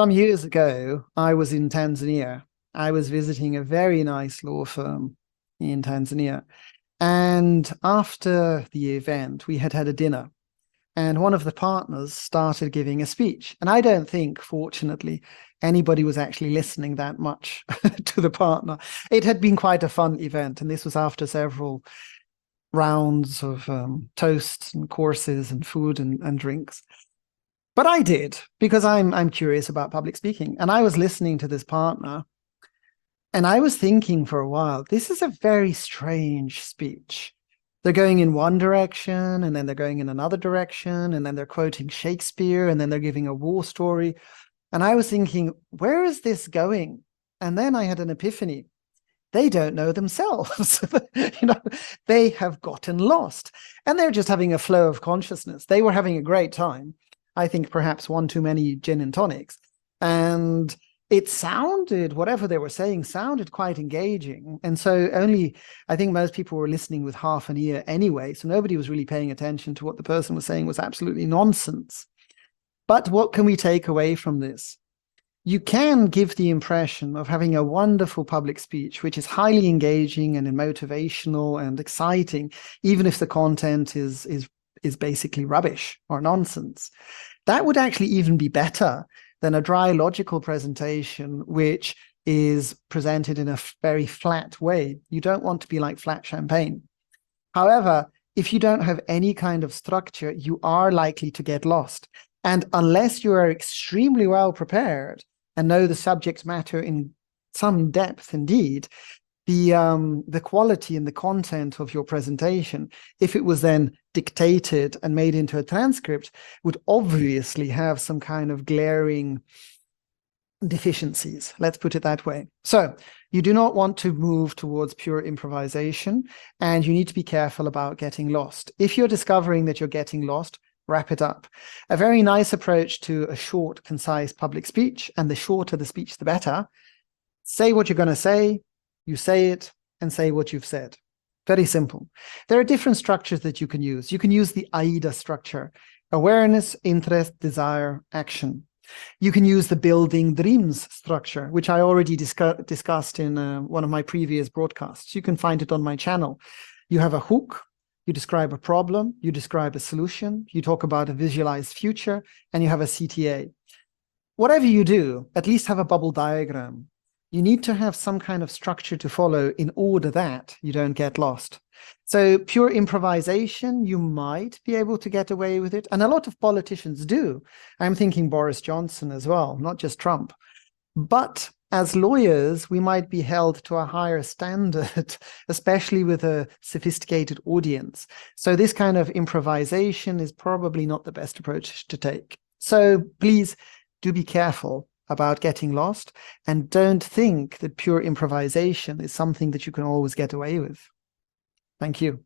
Some years ago, I was in Tanzania. I was visiting a very nice law firm in Tanzania. And after the event, we had a dinner. And one of the partners started giving a speech. And I don't think, fortunately, anybody was actually listening that much to the partner. It had been quite a fun event. And this was after several rounds of toasts and courses and food and drinks. But I did, because I'm curious about public speaking. And I was listening to this partner, and I was thinking for a while, this is a very strange speech. They're going in one direction, and then they're going in another direction, and then they're quoting Shakespeare, and then they're giving a war story. And I was thinking, where is this going? And then I had an epiphany. They don't know themselves. They have gotten lost, and they're just having a flow of consciousness. They were having a great time. I think perhaps one too many gin and tonics. And it sounded, whatever they were saying, sounded quite engaging. And so I think most people were listening with half an ear anyway. So nobody was really paying attention to what the person was saying was absolutely nonsense. But what can we take away from this? You can give the impression of having a wonderful public speech, which is highly engaging and motivational and exciting, even if the content is basically rubbish or nonsense. That would actually even be better than a dry logical presentation, which is presented in a very flat way. You don't want to be like flat champagne. However, if you don't have any kind of structure, you are likely to get lost. And unless you are extremely well prepared and know the subject matter in some depth indeed, the quality and the content of your presentation, if it was then dictated and made into a transcript, would obviously have some kind of glaring deficiencies. Let's put it that way. So you do not want to move towards pure improvisation, and you need to be careful about getting lost. If you're discovering that you're getting lost, wrap it up. A very nice approach to a short, concise public speech, and the shorter the speech, the better. Say what you're going to say, you say it, and say what you've said. Very simple. There are different structures that you can use. You can use the AIDA structure: awareness, interest, desire, action. You can use the building dreams structure, which I already discussed in one of my previous broadcasts. You can find it on my channel. You have a hook, you describe a problem, you describe a solution, you talk about a visualized future, and you have a CTA. Whatever you do, at least have a bubble diagram. You need to have some kind of structure to follow in order that you don't get lost. So pure improvisation, you might be able to get away with it. And a lot of politicians do. I'm thinking Boris Johnson as well, not just Trump. But as lawyers, we might be held to a higher standard, especially with a sophisticated audience. So this kind of improvisation is probably not the best approach to take. So please do be careful about getting lost, and don't think that pure improvisation is something that you can always get away with. Thank you.